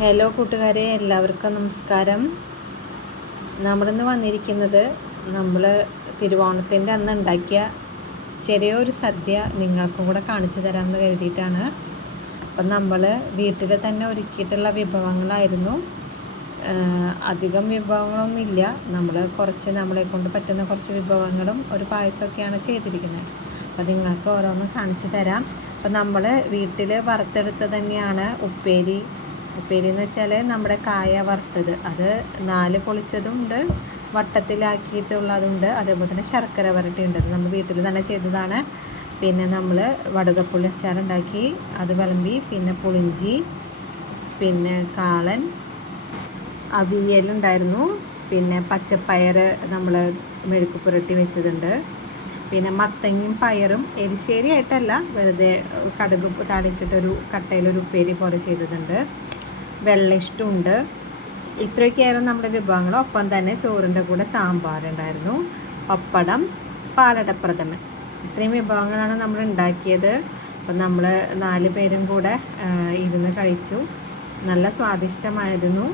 Hello കൂട്ടുകാരെ, എല്ലാവർക്കും നമസ്കാരം. നമ്മളിന്ന് വന്നിരിക്കുന്നത് നമ്മൾ തിരുവോണത്തിൻ്റെ അന്ന് ഉണ്ടാക്കിയ ചെറിയൊരു സദ്യ നിങ്ങൾക്കും കൂടെ കാണിച്ചു തരാമെന്ന് കരുതിയിട്ടാണ്. അപ്പം നമ്മൾ വീട്ടിൽ തന്നെ ഒരുക്കിയിട്ടുള്ള വിഭവങ്ങളായിരുന്നു. അധികം വിഭവങ്ങളൊന്നുമില്ല. നമ്മൾ കുറച്ച് നമ്മളെ കൊണ്ട് പറ്റുന്ന കുറച്ച് വിഭവങ്ങളും ഒരു പായസമൊക്കെയാണ് ചെയ്തിരിക്കുന്നത്. അപ്പോൾ നിങ്ങൾക്ക് ഓരോന്ന് കാണിച്ചു തരാം. അപ്പം നമ്മൾ വീട്ടിൽ വറുത്തെടുത്ത് തന്നെയാണ് ഉപ്പേരി എന്ന് വെച്ചാൽ നമ്മുടെ കായ വറുത്തത്, അത് 4 പൊളിച്ചതുണ്ട്, വട്ടത്തിലാക്കിയിട്ടുള്ളതുണ്ട്, അതേപോലെ തന്നെ ശർക്കര വരട്ടിയുണ്ട്. നമ്മൾ വീട്ടിൽ തന്നെ ചെയ്തതാണ്. പിന്നെ നമ്മൾ വടുകപ്പുളി അച്ചാറുണ്ടാക്കി, അത് വിളമ്പി. പിന്നെ പുളിഞ്ചി, പിന്നെ കാളൻ, അവിയലുണ്ടായിരുന്നു. പിന്നെ പച്ചപ്പയർ നമ്മൾ മെഴുക്ക് പുരട്ടി വെച്ചതുണ്ട്. പിന്നെ മത്തങ്ങയും പയറും എരിശ്ശേരി ആയിട്ടല്ല, വെറുതെ കടുക് താളിച്ചിട്ടൊരു കട്ടയിലൊരു ഉപ്പേരി പോലെ ചെയ്തതുണ്ട്. വെള്ള ഇഷ്ടമുണ്ട്. ഇത്രയൊക്കെയായിരുന്നു നമ്മുടെ വിഭവങ്ങൾ. ഒപ്പം തന്നെ ചോറിൻ്റെ കൂടെ സാമ്പാറുണ്ടായിരുന്നു, പപ്പടം, പാലടപ്രഥമൻ. ഇത്രയും വിഭവങ്ങളാണ് നമ്മൾ ഉണ്ടാക്കിയത്. അപ്പം നമ്മൾ 4 പേരും കൂടെ ഇരുന്ന് കഴിച്ചു. നല്ല സ്വാദിഷ്ടമായിരുന്നു.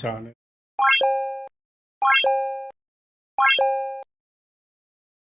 చాలా